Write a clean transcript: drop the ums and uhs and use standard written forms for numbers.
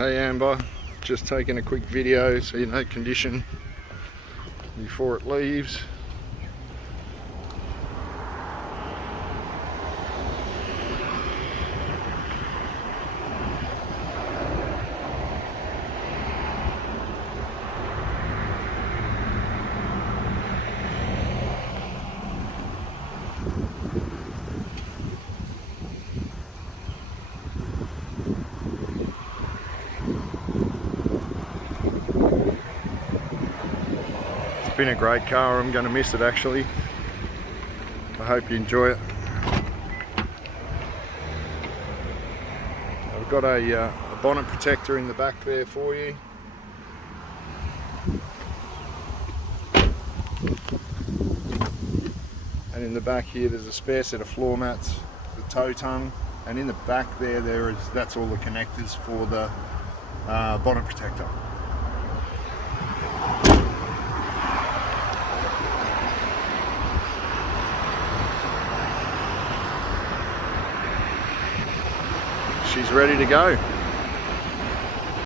Hey Amber, just taking a quick video so you know condition before it leaves. It's been a great car. I'm going to miss it actually. I hope you enjoy it. I've got a bonnet protector in the back there for you. And in the back here there's a spare set of floor mats, the tow tongue, and in the back that's all the connectors for the bonnet protector. She's ready to go.